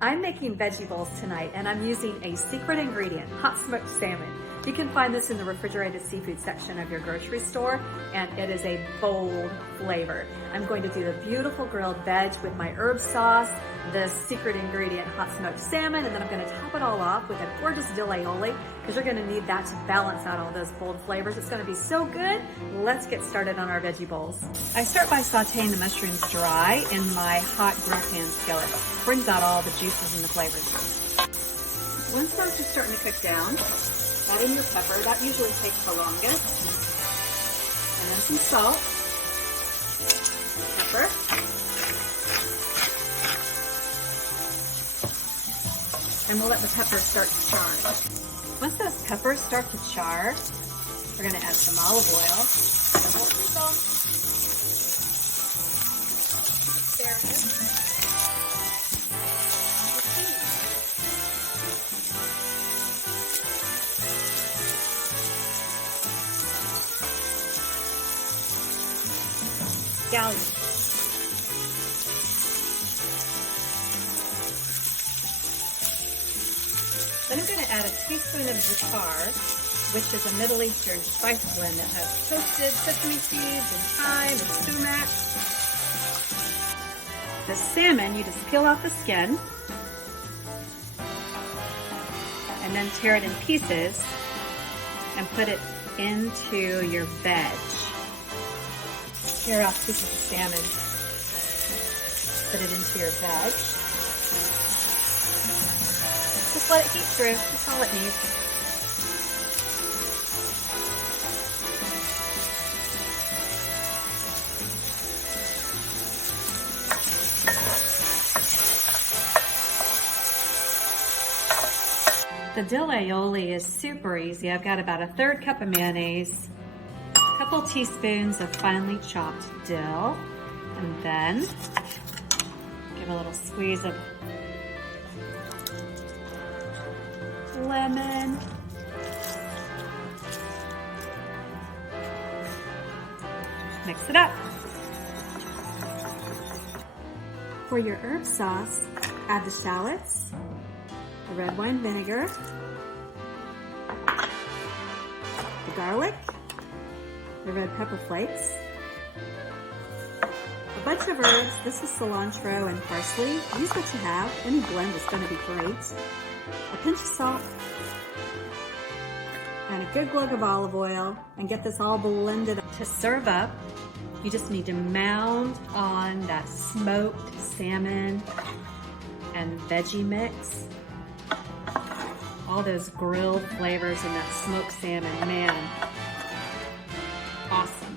I'm making veggie bowls tonight and I'm using a secret ingredient, hot smoked salmon. You can find this in the refrigerated seafood section of your grocery store, and it is a bold flavor. I'm going to do the beautiful grilled veg with my herb sauce, the secret ingredient hot smoked salmon, and then I'm going to top it all off with a gorgeous dill aioli, because you're going to need that to balance out all those bold flavors. It's going to be so good. Let's get started on our veggie bowls. I start by sauteing the mushrooms dry in my hot grill pan skillet. Brings out all the juices and the flavors. Once those are starting to cook down, add in your pepper. That usually takes the longest. And then some salt, pepper, and we'll let the peppers start to char. Once those peppers start to char, we're going to add some olive oil, asparagus, scallions. Then I'm going to add a teaspoon of za'atar, which is a Middle Eastern spice blend that has toasted sesame seeds and thyme and sumac. The salmon, you just peel off the skin and then tear it in pieces and put it into your veg. Tear off pieces of salmon, put it into your veg. Just let it heat through, that's all it needs. The dill aioli is super easy. I've got about a 1/3 cup of mayonnaise, a couple teaspoons of finely chopped dill, and then give a little squeeze of lemon. Mix it up. For your herb sauce, add the shallots, the red wine vinegar, the garlic, the red pepper flakes, a bunch of herbs. This is cilantro and parsley. Use what you have. Any blend is going to be great. A pinch of salt, and a good glug of olive oil, and get this all blended. To serve up, you just need to mound on that smoked salmon and veggie mix. All those grilled flavors in that smoked salmon, man, awesome.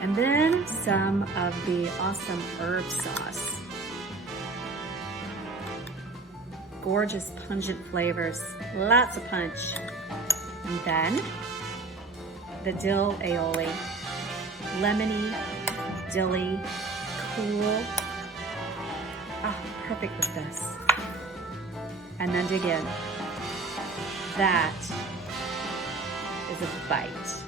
And then some of the awesome herb sauce. Gorgeous pungent flavors, lots of punch. And then the dill aioli, lemony, dilly, cool. Ah, perfect with this. And then dig in. That is a bite.